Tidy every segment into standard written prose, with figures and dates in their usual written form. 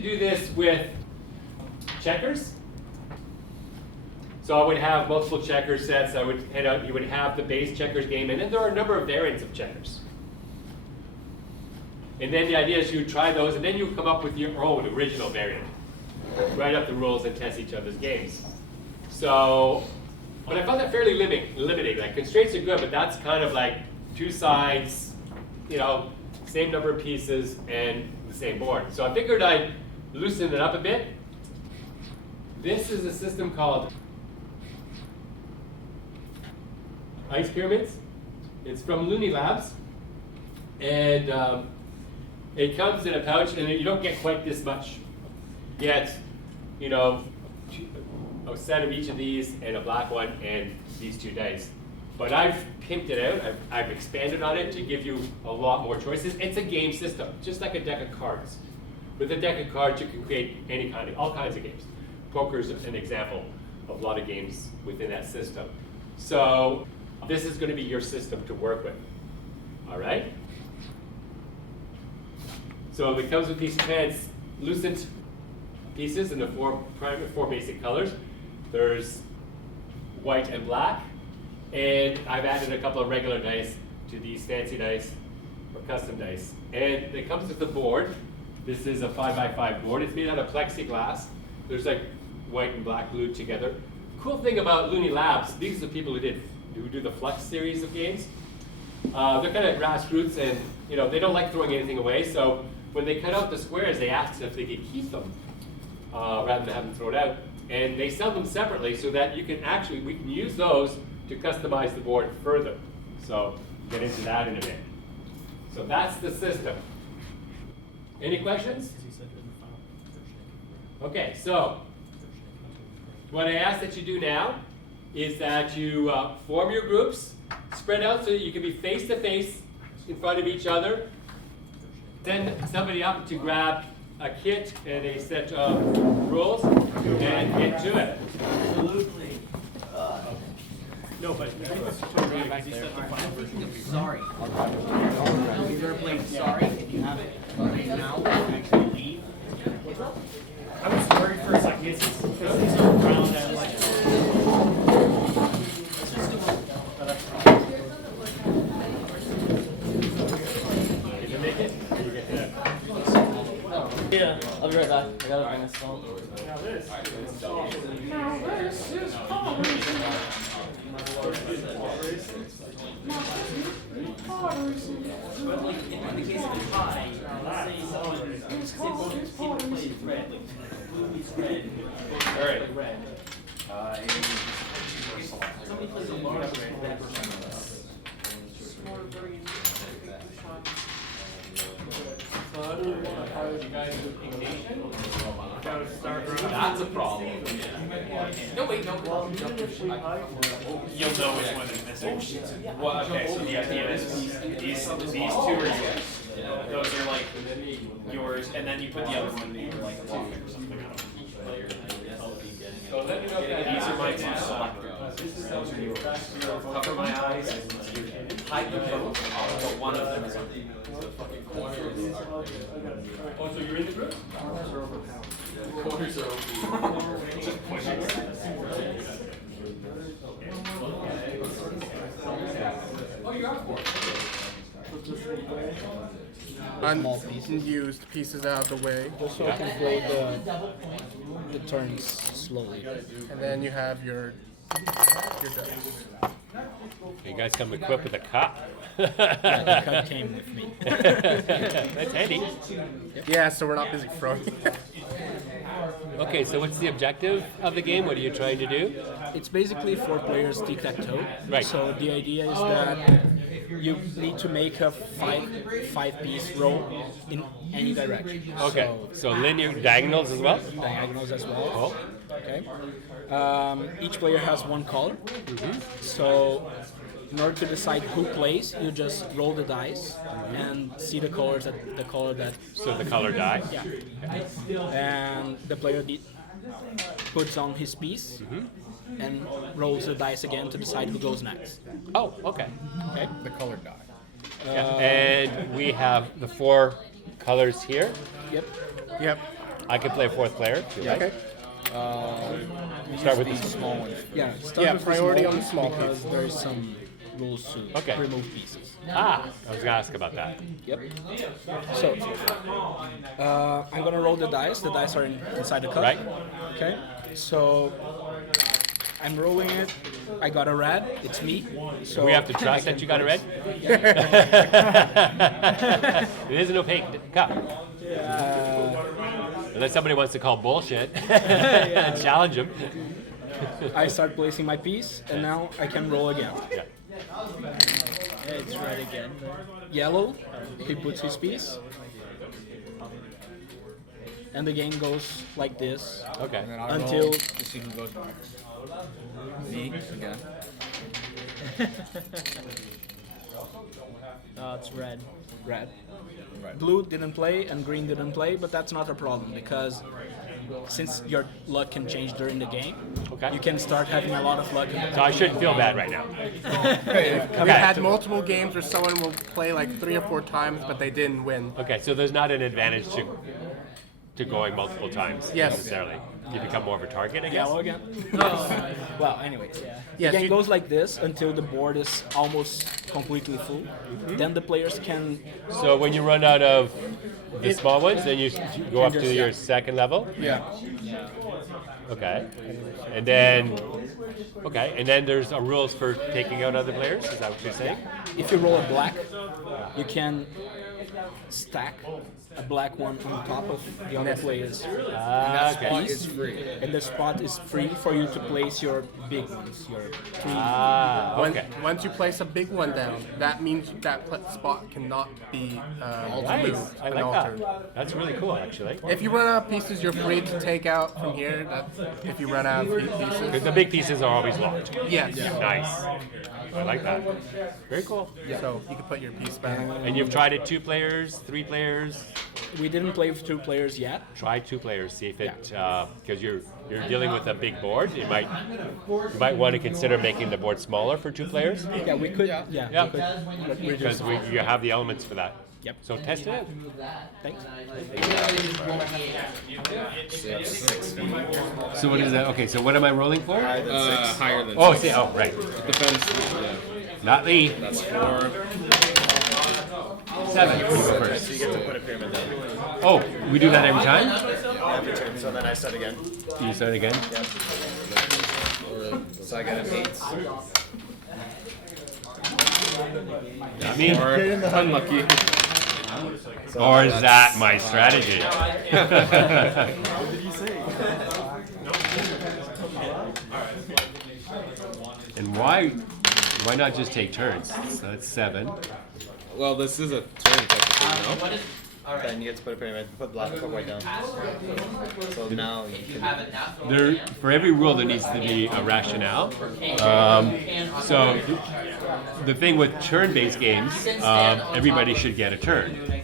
do this with checkers. So I would have multiple checker sets. I would head out. You would have the base checkers game, and then there are a number of variants of checkers. And then the idea is you try those, and then you come up with your own original variant. Write up the rules and test each other's games. So, but I found that fairly limiting. Like constraints are good, but that's kind of like two sides, you know, same number of pieces and the same board. So I figured I'd loosen it up a bit. This is a system called Ice Pyramids. It's from Looney Labs, and it comes in a pouch, and you don't get quite this much. You get, you know, a set of each of these and a black one and these two dice. But I've pimped it out. I've expanded on it to give you a lot more choices. It's a game system, just like a deck of cards. With a deck of cards, you can create all kinds of games. Poker's an example of a lot of games within that system. So this is going to be your system to work with. All right? So it comes with these translucent pieces in the four basic colors. There's white and black, and I've added a couple of regular dice to these fancy dice or custom dice. And it comes with the board. This is a 5x5 board. It's made out of plexiglass. There's like white and black glued together. Cool thing about Looney Labs, these are the people who do the Flux series of games. They're kind of grassroots, and you know they don't like throwing anything away. So when they cut out the squares, they asked if they could keep them rather than have them thrown out. And they sell them separately so that we can use those to customize the board further. So get into that in a bit. So that's the system. Any questions? Okay, so what I ask that you do now is that you form your groups, spread out so that you can be face to face in front of each other. Send somebody up to grab a kit and a set of rules and get to it. Absolutely. No, but Sorry. You're gonna play sorry if you have it now actually leave. I was worried for a second because these are round and like. Did you make it? Or you get to that? Yeah. I'll be right back. I gotta bring this phone. Now this is But like in the case of a tie, let's say people play red, like blue is red, All right. play red. Somebody plays a large red, that You guys do Ignatian? That's a problem. No wait, no. You'll know which one is missing. Well, okay, so the idea is these two are yours. Those are like yours, and then you put the other one in like a pocket or something. I don't know. So let me know if that These are my two selectors. Those are yours. Cover my eyes and hide the photos, but one of them is on the fucking corner. Oh, so you're in the group? The corners are open. Just push it. Oh, you're up for it. Unused pieces out of the way, So I can play the turns slowly. and then you have your dice. You guys come equipped with a cup. Yeah, the cut came with me. That's handy. Yeah, so we're not busy throwing. Okay, so what's the objective of the game? What are you trying to do? It's basically 4 players tic-tac-toe. Right. So the idea is that you need to make a five-piece row in any direction. Okay, so linear diagonals as well? Diagonals as well. Oh. Okay. Each player has 1 color. So in order to decide who plays, you just roll the dice and see the color that So the color die? yeah. And the player puts on his piece and rolls the dice again to decide who goes next. Oh, okay. Okay. The colored die. And we have the 4 colors here. Yep. Yep. I can play a fourth player if you like. Okay. Start with the Small one. Yeah, start Yeah, with priority the on the small because there is some rules to Okay. remove pieces. I was gonna ask about that. Yep. So, I'm gonna roll the dice. The dice are inside the cup. Right. Okay. So, I'm rolling it. I got a red. It's me. So We have to trust that you got it red. It is an opaque cup. Unless somebody wants to call bullshit and challenge him. I start placing my piece, and now I can roll again. Yeah. It's red again. Yellow. He puts his piece. And the game goes like this Okay. And then I until roll to see who goes next. Me again. Oh, it's red. red. Right. Blue didn't play and green didn't play, but that's not a problem because since your luck can change during the game, Okay. you can start having a lot of luck. So I shouldn't feel bad right now. We've had multiple games where someone will play like 3 or 4 times, but they didn't win. Okay, so there's not an advantage to going multiple times Yes. necessarily. You become more of a target, I guess. Yellow again. Well, anyways, Yes, the game you- goes like this until the board is almost completely full. Then the players can So when you run out of the small ones, then you go up to just- your yeah. second level. Yeah. Okay. And then there's rules for taking out other players. Is that what you're saying? if you roll a black, you can stack a black one on top of the other players. Okay. It's free. And the spot is free for you to place your big ones, your three. Okay. Once you place a big one down, that means that spot cannot be Nice. moved I and like altered. that. That's really cool, actually. If you run out of pieces, you're free to take out from here. If you run out of pieces. Because the big pieces are always locked. Yes. Nice. I like that. Very cool. So you can put your piece back. And you've tried it 2 players, 3 players. We didn't play with 2 players yet. Try 2 players. See if it because you're dealing with a big board. You might want to consider making the board smaller for 2 players Yeah, we could. Yeah, Yeah. we could. But we're because just. you have the elements for that. Yep. So test it out. Thanks. So what is that? Okay. So what am I rolling for? Higher than Oh, 6. see. Oh, right. Depends. Yeah. Not Lee. That's 4. 7. You go first. So you get to put a pyramid down. Oh, we do that every time. Every turn. So then I start again. You start again. So I get an 8. I mean, Unlucky. or is that my strategy? And why not just take turns? So that's 7. Well, this is a turn technically, no? Then you get to put a pyramid. Put black, put white down. So now you can. There, for every rule, there needs to be a rationale. So the thing with turn-based games, everybody should get a turn.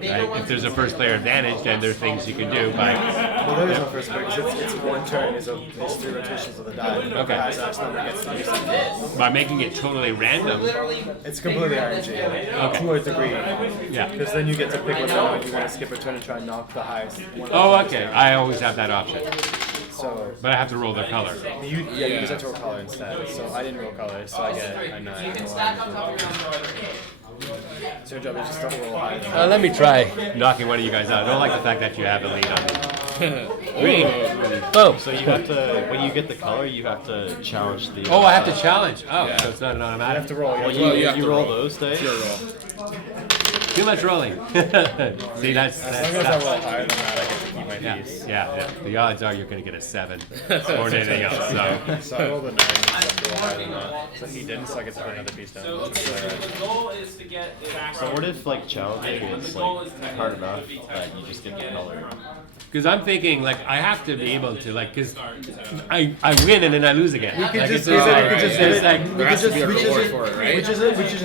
Right? If there's a first player advantage, then there are things you can do by. Well, there is no first pick because it's one turn. It's 3 rotations of the die. Okay. The highest number gets to use it. By making it totally random. It's completely RNG. To a degree. Yeah. Because then you get to pick which one you want to skip a turn and try and knock the highest one. Oh, okay. I always have that option, So but I have to roll the color. you use it to roll color instead. So I didn't roll color, so I get a 9. So your job is just to roll higher than Let me try knocking one of you guys out. I don't like the fact that you have a lead on me. Green. Boom. So you have to, when you get the color, you have to challenge the. Oh, I have to challenge. Oh, so it's not an automatic. You have to roll. Well, you have you to roll roll. those dice. Too much rolling. See, that's As long as I roll that's higher than that, I get to keep my yeah, piece. yeah. The odds are you're going to get a 7 more than anything else. So So I rolled a 9. So I have to roll higher than that. So he didn't, so I get to put another piece down. The goal is to get it So what if like challenging is like hard enough that you just get the color? because I'm thinking like I have to be able to like because I win and then I lose again. Like, just it's use it, we could it's just give it- like There has to be a reward for it, right? We just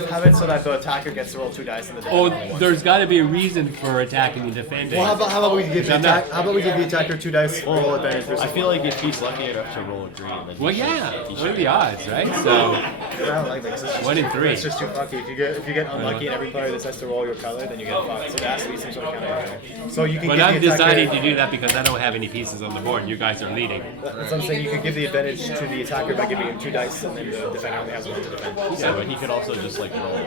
have it so that the attacker gets to roll 2 dice in the die. oh, there's got to be a reason for attacking and defending. Well, how about we give the I'm not- attack? How about we give the attacker 2 dice, roll advantage versus I feel like if he's lucky enough to roll a green, then Well, he should- yeah. he What should are the odds, right? So I don't like that. 'Cause it's just 1 in 3. It's just too fucky. If you get unlucky and every player decides to roll your color, then you get fucked. So there has to be some sort of counter. So you can But give I'm the attacker. deciding to do that because I don't have any pieces on the board. You guys are leading. That's what I'm saying. You can give the advantage to the attacker by giving him 2 dice, and then the defender only has 1 to defend. Yeah, but he could also just like roll.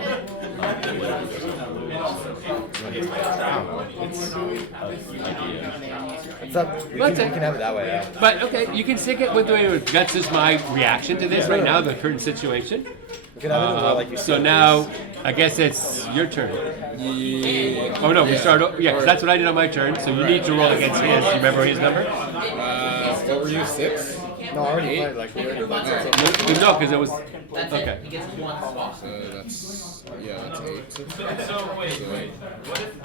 It's up. You can have it that way. Yeah. But okay, you can stick it with the way that's just my reaction to this right now, the current situation. You can have it in the way like you So said. now, I guess it's your turn. Oh no, we start. Yeah, 'cause that's what I did on my turn. So you need to roll against his. Do you remember his number? What were you, 6? No, I already played. Like we already played. No, because it was. That's Okay. it. He gets one swap. That's 8. So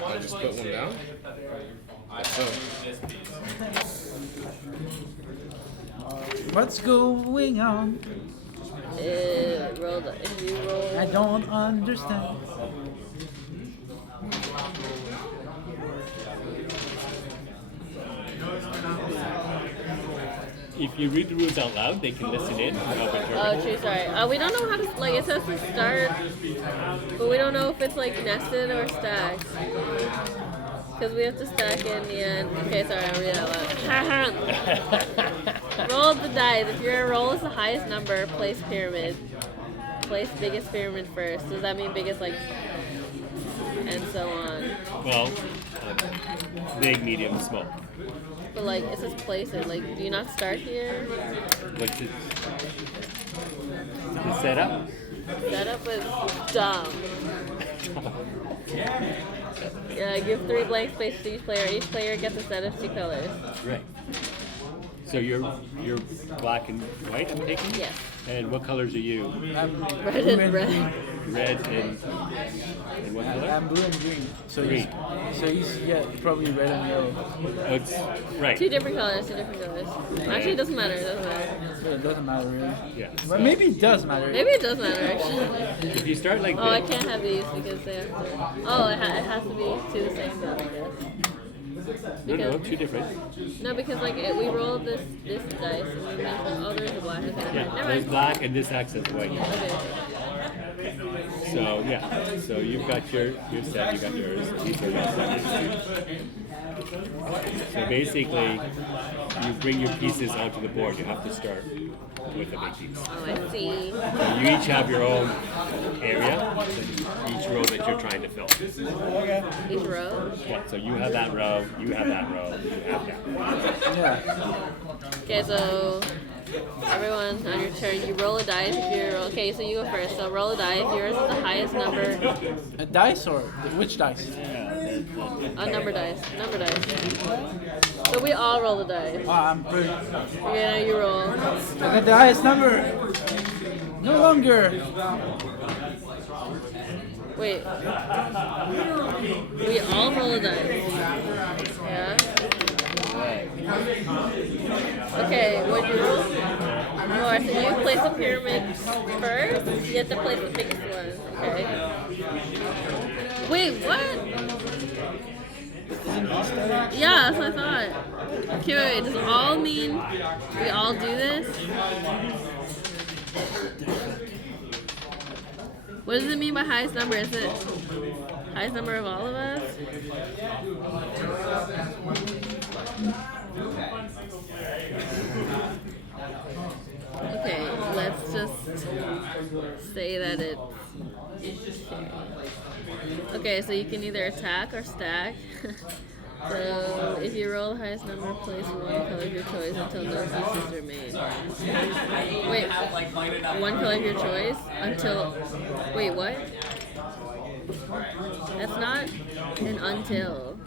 I just put 1 down. So What's going on? Roll if you roll. I don't understand. If you read the rules out loud, they can listen in and help interpret. Oh, true. Sorry. We don't know how to like. It says to start, but we don't know if it's like nested or stacked. Because we have to stack in the end. Okay, sorry. I'll read it out loud. Roll the dice. If your roll is the highest number, place pyramid. Place biggest pyramid first. Does that mean biggest like, and so on? Well, big, medium, small. But like it says place it. Like, do you not start here? What's it? The setup? Setup is dumb. Yeah, give 3 blank spaces to each player. Each player gets a set of 2 colors. Right. So you're black and white, I'm taking? Yes. And what colors are you? Red and red. Red and what color? I'm blue and green. So Green. he's probably red and yellow. Oh, it's right. 2 different colors, 2 different colors. Actually, it doesn't matter. It doesn't matter. So it doesn't matter really. Yeah. But maybe it does matter. Maybe it does matter, actually. If you start like Oh, I this, can't have these because they have to. Oh, it has to be 2 the same though, I guess. no, 2 different. No, because like we rolled this dice and we made oh, there's a black. Okay, never Yeah, mind. there's black and this acts as white. Okay. So yeah, so you've got your set, you got yours. These are your sets. So basically, you bring your pieces onto the board. You have to start with a big piece. Oh, I see. So you each have your own area, each row that you're trying to fill. Each row. Yeah, so you have that row, you have that row, you have that. Yeah. Okay, so everyone on your turn, you roll a dice if you're okay. So you go first. So roll a die. If yours is the highest number, A dice or which dice? number dice, number dice. So we all roll the dice. Oh, I'm pretty. Yeah, you roll. I got the highest number. No longer. Wait. We all roll a dice. Yeah. Okay, what you roll? More. So you place a pyramid first. You have to place the biggest one. Okay. Wait, what? Yeah, that's what I thought. Okay, wait, does all mean we all do this? What does it mean by highest number? Is it highest number of all of us? Okay, let's just say that it's okay, so you can either attack or stack. So if you roll the highest number, place 1 color of your choice until no pieces remain. Wait, 1 color of your choice until. Wait, what? That's not an until.